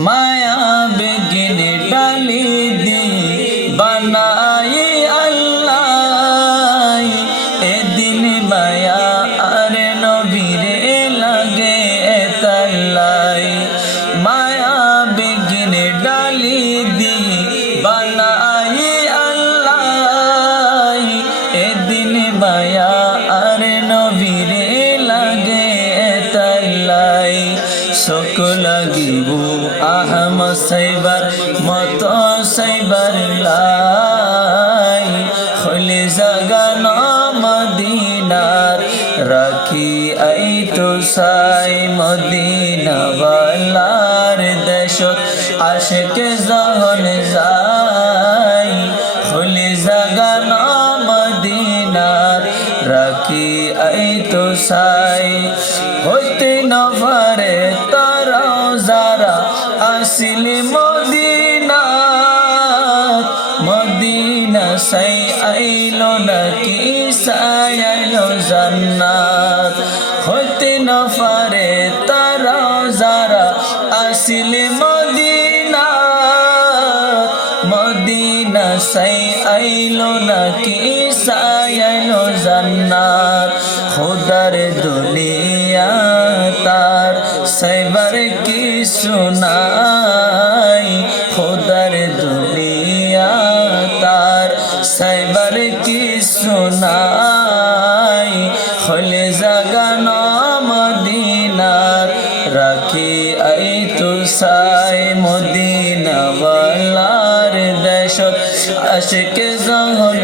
মায়া begin ডালি দি বানাই আল্লাহ এদিন মায়া আর নবীরে লাগে তাল্লাই মায়া বেগিন ডালি দি বানাই আল্লাহ এদিন মায়া আর নবীরে লাগে তাল্লাই শোক লাগিব আহমদ সাইবার মত সাইবার লাই খলি জাগান মদিনার রাখি আই তো সাই মদিনা বালার দেশত আশিক জহন যাই খলি জাগান মদিনার রাখি আই তো সাই হইতে নফারে তারা যারা আসিল মদিনা মদিনা সাই আইলো নাকি সাই আইলো জান্নাত হইতে নফারে তারা যারা আসিল মদিনা মদিনা সাই আইলো নাকি সাই আইলো জান্নাত খুদার দুনিয়া তার সাইবার কি সুনাই খুদার দুনিয়া তার সাইবার কি সুনাই খলে জাগান মদিনার রাখি আই তো সাই মদিনা ওয়ালার দেশত আশিক জহর